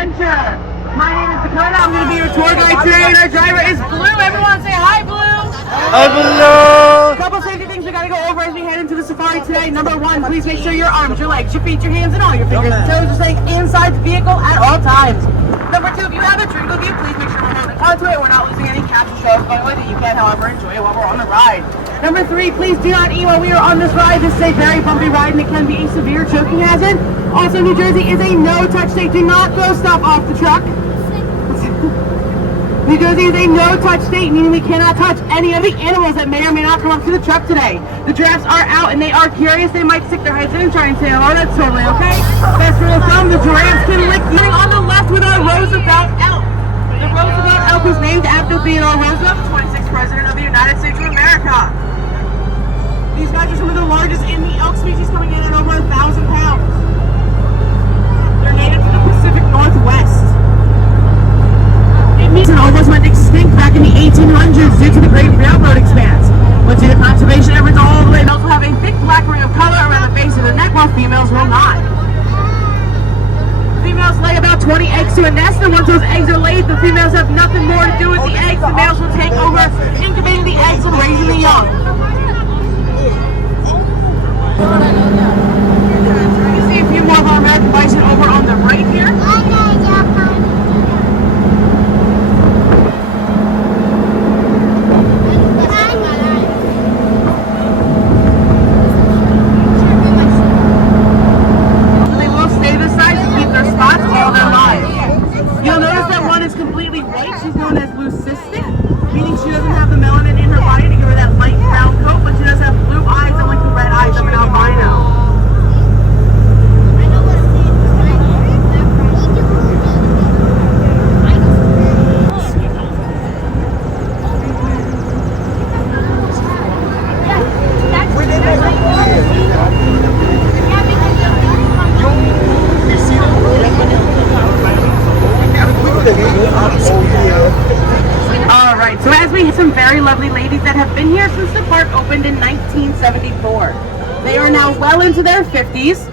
adventure. My name is Dakota. I'm going to be your tour guide today, and our driver is Blue. Everyone say hi, Blue. Hi, Blue. A couple safety things we got to go over as we head into the safari today. Number one, please make sure your arms, your legs, your feet, your hands, and all your fingers and toes are staying inside the vehicle at all times. Number two, if you have a drink with you, please make sure we're holding onto it. We're not losing any cash or shows going with it. You can, however, enjoy it while we're on the ride. Number three, please do not eat while we are on this ride. This is a very bumpy ride and it can be a severe choking hazard. Also, New Jersey is a no-touch state. Do not throw stuff off the truck. New Jersey is a no-touch state, meaning we cannot touch any of the animals that may or may not come up to the truck today. The giraffes are out and they are curious. They might stick their heads in and try and say hello. That's totally okay. Best rule of thumb, the giraffes can lick you. On the left with our Roosevelt elk. The Roosevelt elk is named after Theodore Roosevelt, the 26th President of the United States of America. These guys are some of the largest in the elk species, coming in at over 1,000 pounds. They're native to the Pacific Northwest. It means it almost went extinct back in the 1800s due to the Great Railroad expanse. But due to conservation efforts all the way, males will have a thick black ring of color around the base of the neck, while females will not. Females lay about 20 eggs to a nest, and once those eggs are laid, the females have nothing more to do with the eggs. The males will take over incubating the eggs and raising the young. You can see a few more of our American bison over on the right here. They will stay this size to keep their spots all their lives. You'll notice that one is completely white. She's known as leucistic, meaning she doesn't have the melanin in her body to give her that light brown coat, but she does have blue eyes and like the red eyes of an albino. Alright, so as we have some very lovely ladies that have been here since the park opened in 1974. They are now well into their 50s.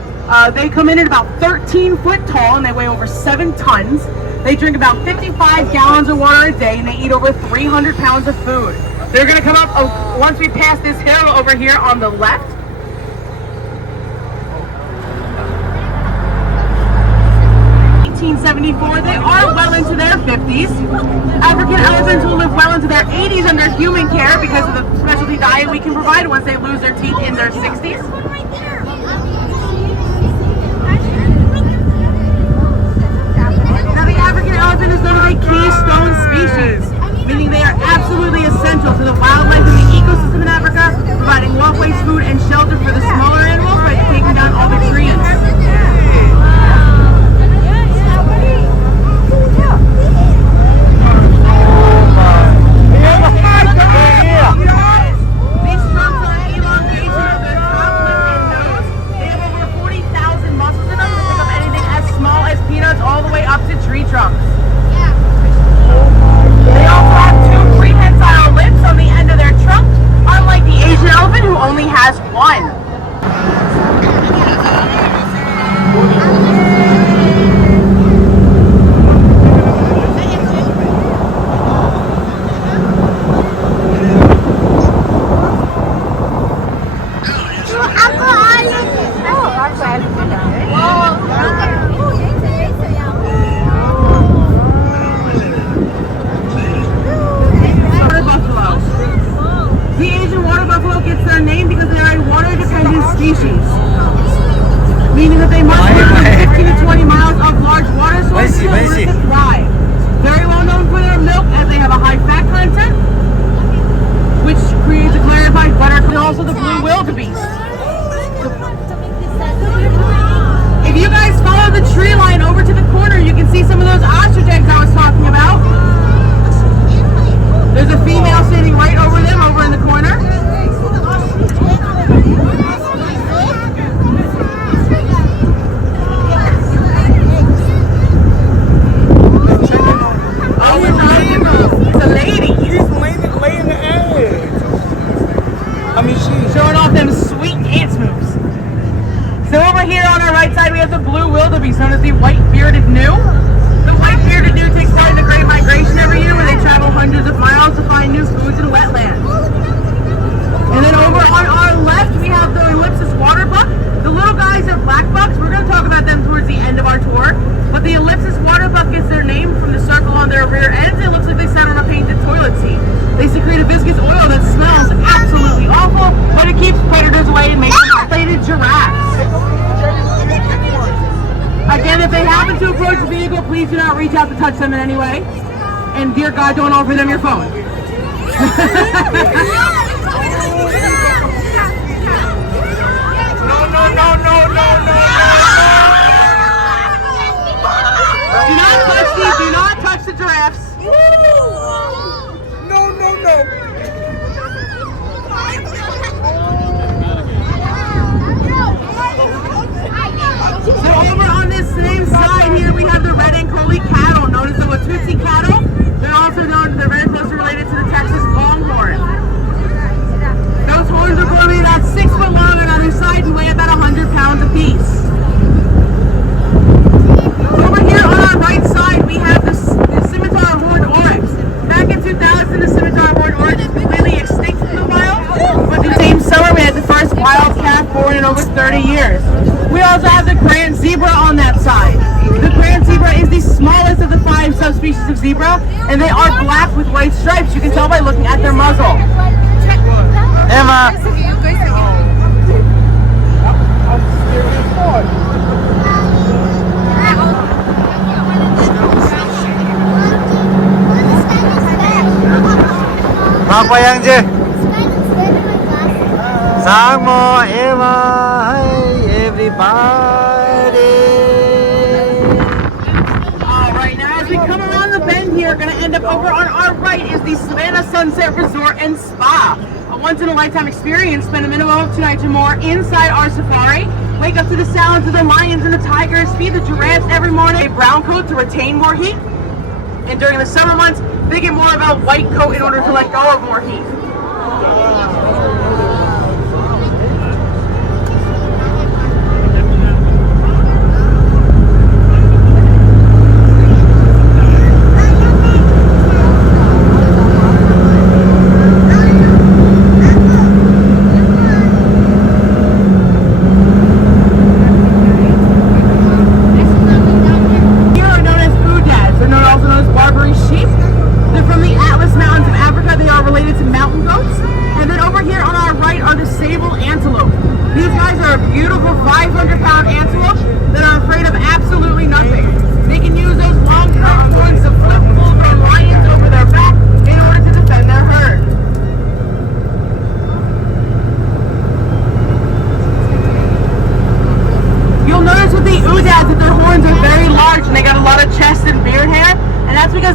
They come in at about 13 foot tall and they weigh over 7 tons. They drink about 55 gallons of water a day and they eat over 300 pounds of food. They're going to come up once we pass this hill over here on the left. 1974, they are well into their 50s. African elephants will live well into their 80s under human care because of the specialty diet we can provide once they lose their teeth in their 60s. Now the African elephant is known as a keystone species, meaning they are absolutely essential to the wildlife and the ecosystem in Africa, providing walkways, food, and shelter for the smaller animals by taking down all the trees. All the way up to tree trunks. They also have 2 prehensile lips on the end of their trunk, unlike the Asian elephant who only has 1. Meaning that they must live within 15 to 20 miles of large water sources in order to thrive. Very well known for their milk as they have a high fat content, which creates a clarified butter, and also the blue wildebeest. If you guys follow the tree line over to the corner, you can see some of those ostrich eggs I was talking about. There's a female standing right over them, over in the corner. It's a lady. She's laying the egg. I mean, she's showing off them sweet dance moves. So over here on our right side, we have the blue wildebeest, known as the white bearded gnu. here where they travel hundreds of miles to find new foods and wetlands. And then over on our left, we have the ellipsis water buck. The little guys are black bucks. We're going to talk about them towards the end of our tour. But the ellipsis water buck is their name from the circle on their rear ends. It looks like they sat on a painted toilet seat. They secrete a viscous oil that smells absolutely awful, but it keeps predators away and makes them plated giraffes. Again, if they happen to approach the vehicle, please do not reach out to touch them in any way. And dear God, don't offer them your phone. Do not touch the giraffes. No. So over on this same side here, we have the red Ankole cattle, known as the Watusi cattle. They're also known, they're very closely related to the Texas Longhorn. Those horns are going to be about 6 foot long on either side and weigh about 100 pounds apiece. Over here on our right side, we have the scimitar horned oryx. Back in 2000, the scimitar horned oryx was completely extinct from the wild, but the same summer we had the first wild calf born in over 30 years. We also have the Grant zebra on that side. The Grant zebra is the smallest of the 5 subspecies of zebra, and they are black with white stripes. You can tell by looking at their muzzle. Emma! Mặc vào yang chưa? Sáng mô Emma, hey everybody. Alright, now as we come around the bend here, going to end up over on our right is the Savannah Sunset Resort and Spa. A once-in-a-lifetime experience. Spend a minimum of 2 nights or more inside our safari. Wake up to the sounds of the lions and the tigers. Feed the giraffes every morning. A brown coat to retain more heat. And during the summer months, they get more of a white coat in order to let go of more heat.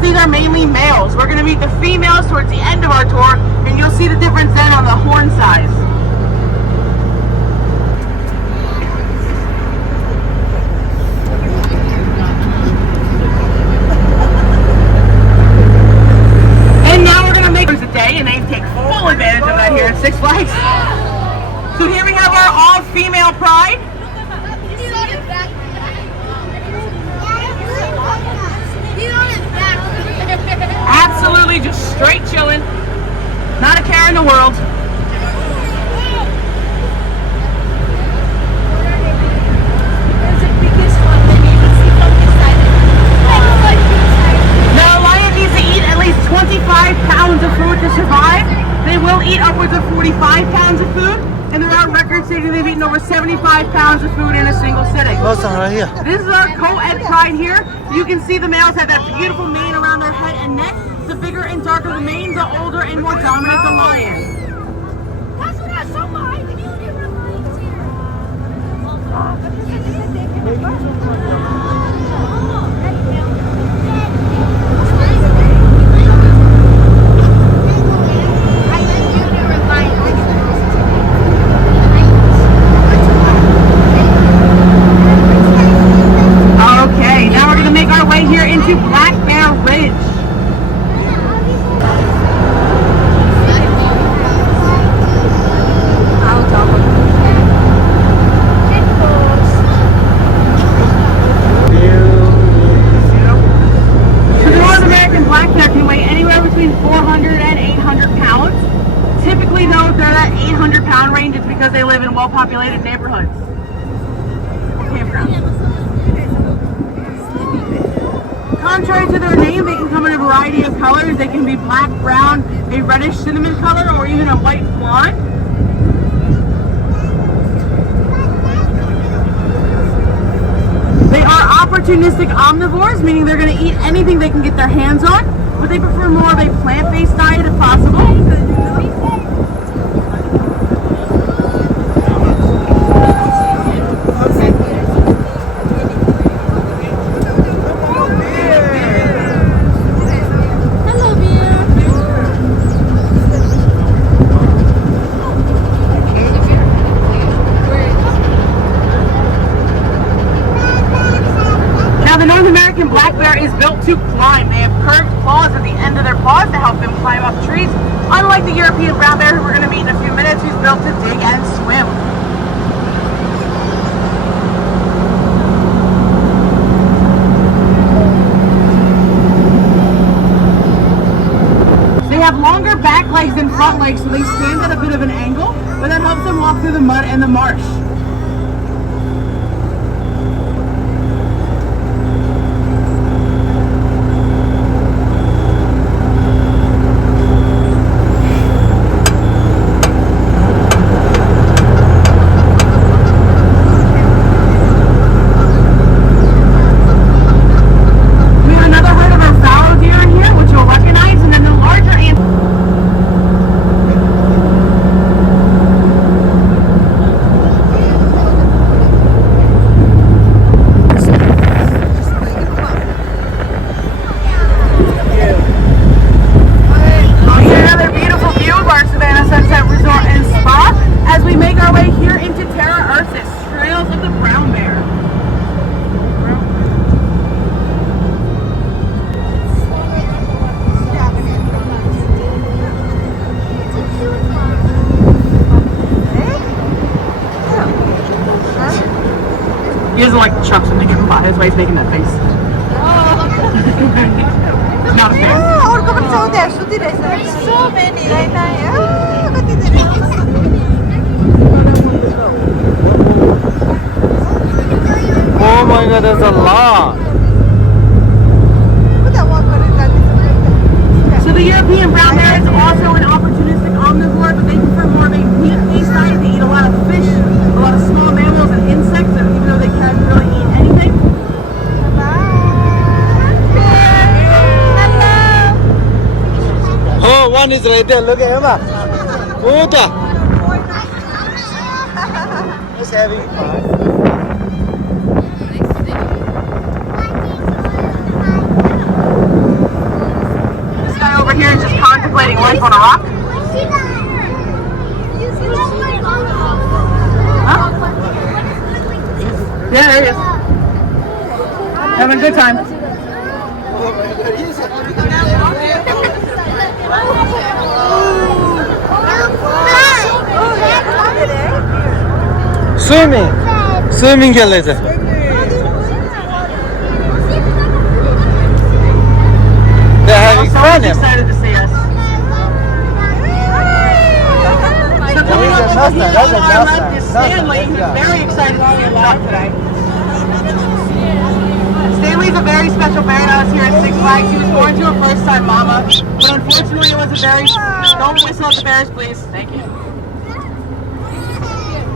These are mainly males. We're going to meet the females towards the end of our tour, and you'll see the difference then on the horn size. And now we're going to make a day, and they take full advantage of that here at Six Flags. So here we have our all-female pride. Absolutely just straight chilling. Not a care in the world. Now, a lion needs to eat at least 25 pounds of food to survive. They will eat upwards of 45 pounds of food, and there are records stating they've eaten over 75 pounds of food in a single sitting. This is our co-ed pride here. You can see the males have that beautiful mane around their head and neck. The bigger and darker the mane, the older and more dominant the lion. Okay, now we're going to make our way here into Black Bear Ridge. that 800-pound range, it's because they live in well-populated neighborhoods. Campgrounds. Contrary to their name, they can come in a variety of colors. They can be black, brown, a reddish cinnamon color, or even a white blonde. They are opportunistic omnivores, meaning they're going to eat anything they can get their hands on, but they prefer more of a plant-based diet if possible. Black bear is built to climb. They have curved claws at the end of their paws to help them climb up trees, unlike the European brown bear, who we're going to meet in a few minutes, who's built to dig and swim. They have longer back legs than front legs, so they stand at a bit of an angle, but that helps them walk through the mud and the marsh. He doesn't like the trucks when they come by. That's why he's making that face. Not a fan. So many. Oh my god, there's a lot. So the European brown bear is also an opportunistic omnivore, but they prefer more of a meat-based diet. They eat a lot of fish, a lot of small mammals and insects, and even though they can't really eat anything. Oh, one is right there. Look at Emma. Puta. He's having fun. This guy over here is just contemplating life on a rock. Huh? Yeah, there he is. Having a good time. Swimming geldi. They're having So fun. excited to see us. So coming up over here on our left is Stanley, who's very excited to see us out today. Stanley's a very special bear to us here at Six Flags. He was born to a first-time mama, but unfortunately it was a very... Don't whistle at the bears, please. Thank you.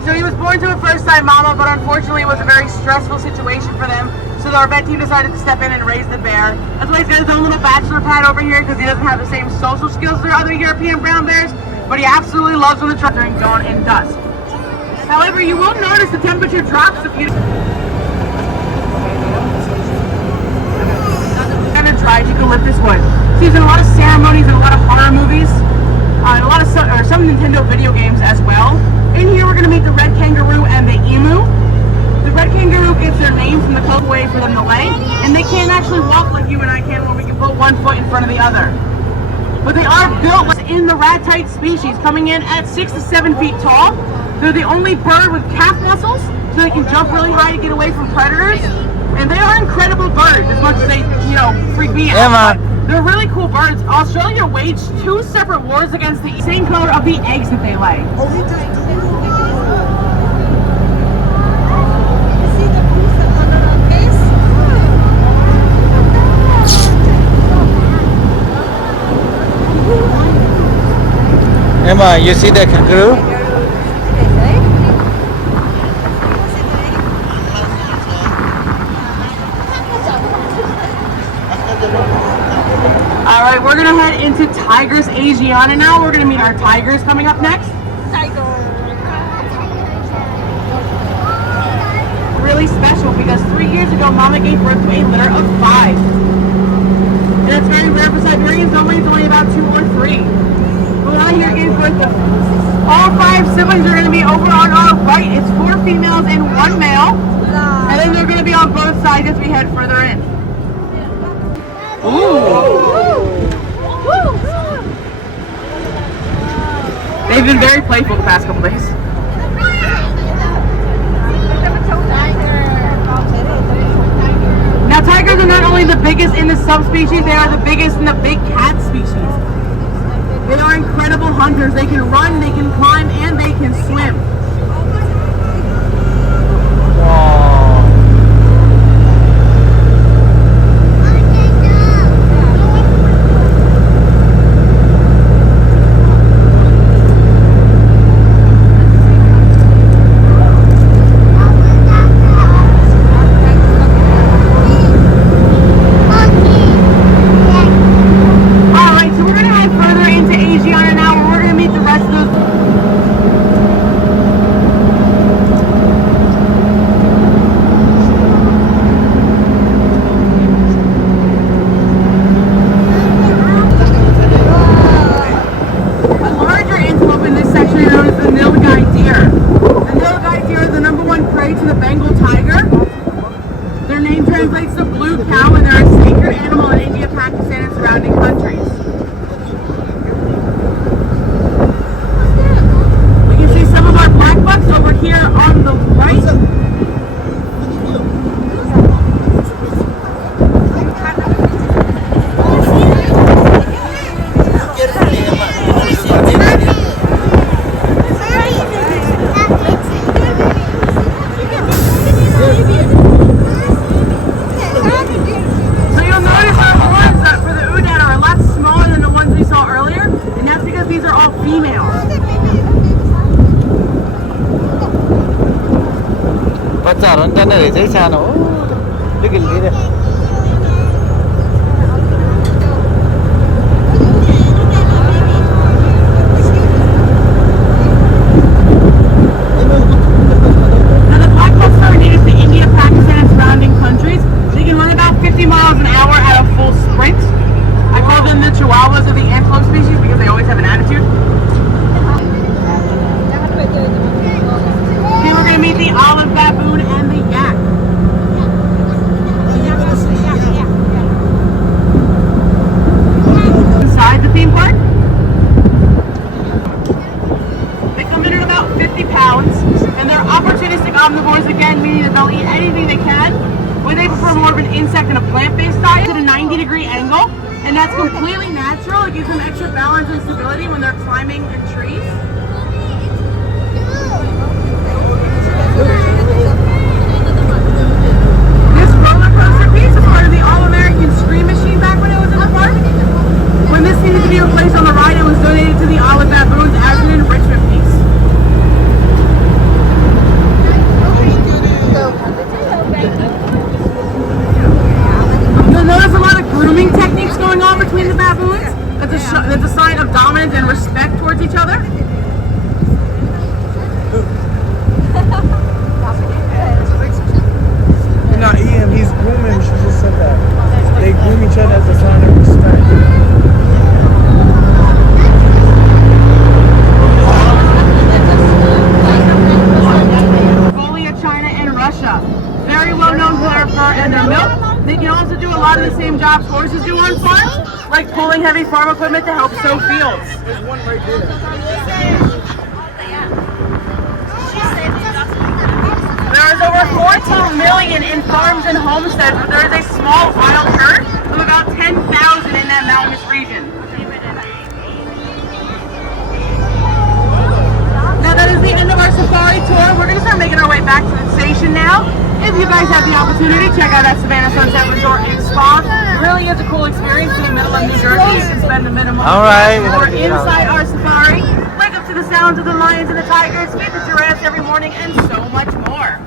So he was born to a first-time mama, but unfortunately it was a very stressful situation for them. So our vet team decided to step in and raise the bear. That's why he's got his own little bachelor pad over here, because he doesn't have the same social skills as other European brown bears, but he absolutely loves when the truck during dawn and dusk. However, you will notice the temperature drops a few... Kind of dry, you can lift this wood. So he's in a lot of ceremonies and a lot of horror movies, and a lot of some Nintendo video games as well. In here, we're going to meet the red kangaroo and the emu. The red kangaroo gets their name from the close way for them to lay, and they can't actually walk like you and I can, where we can put one foot in front of the other. But they are built in the rat-type species, coming in at 6 to 7 feet tall. They're the only bird with calf muscles, so they can jump really high to get away from predators. And they are incredible birds, as much as they, freak me out. Emma, They're really cool birds. Australia waged 2 separate wars against the same color of the eggs that they lay. Oh, he just Emma, you see the kangaroo? All right, we're gonna head into Tigris Asiana now. We're gonna meet our tigers coming up next. Really special because 3 years ago, Mama gave birth to a litter of 5. And that's very rare for Siberians. Normally it's only about 2 or 3. Mama here gave birth to all 5 siblings are gonna be over on our right. It's 4 females and 1 male. And then they're gonna be on both sides as we head further in. They've been very playful the past couple days. Now tigers are not only the biggest in the subspecies, they are the biggest in the big cat species. They are incredible hunters. They can run, they can climb, and they can swim. बच्चाहरू नि त्यहाँनिर रहेछ है सानो हो लिएर omnivores again, meaning that they'll eat anything they can, where they prefer more of an insect and a plant-based diet at a 90-degree angle, and that's completely natural. It gives them extra balance and stability when they're climbing in trees. This roller coaster piece is part of the All-American Scream Machine back when it was in the park. When this needed to be replaced on the ride, it was donated to the Olive Baboons as an enrichment piece. You'll notice a lot of grooming techniques going on between the baboons. That's a sign of dominance and respect towards each other. You're not eating, he's grooming. She just said that. They groom each other as a sign of respect. Very well known for their fur and their milk. They can also do a lot of the same jobs horses do on farms, like pulling heavy farm equipment to help sow fields. There's one right there. There is over 14 million in farms and homesteads, but there is a small wild herd of about 10,000 in that mountainous region. Now that is the end of our safari tour. We're going to start making our way back to the station now. If you guys have the opportunity, check out that Savannah Sunset Resort and Spa. It really is a cool experience in the middle of New Jersey. You can spend a minimum All right. or inside our safari. Wake up to the sounds of the lions and the tigers, feed the giraffes every morning, and so much more.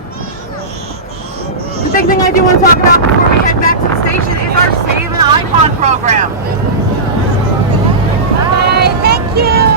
The big thing I do want to talk about before we head back to the station is our Save an Icon program. Bye. Thank you.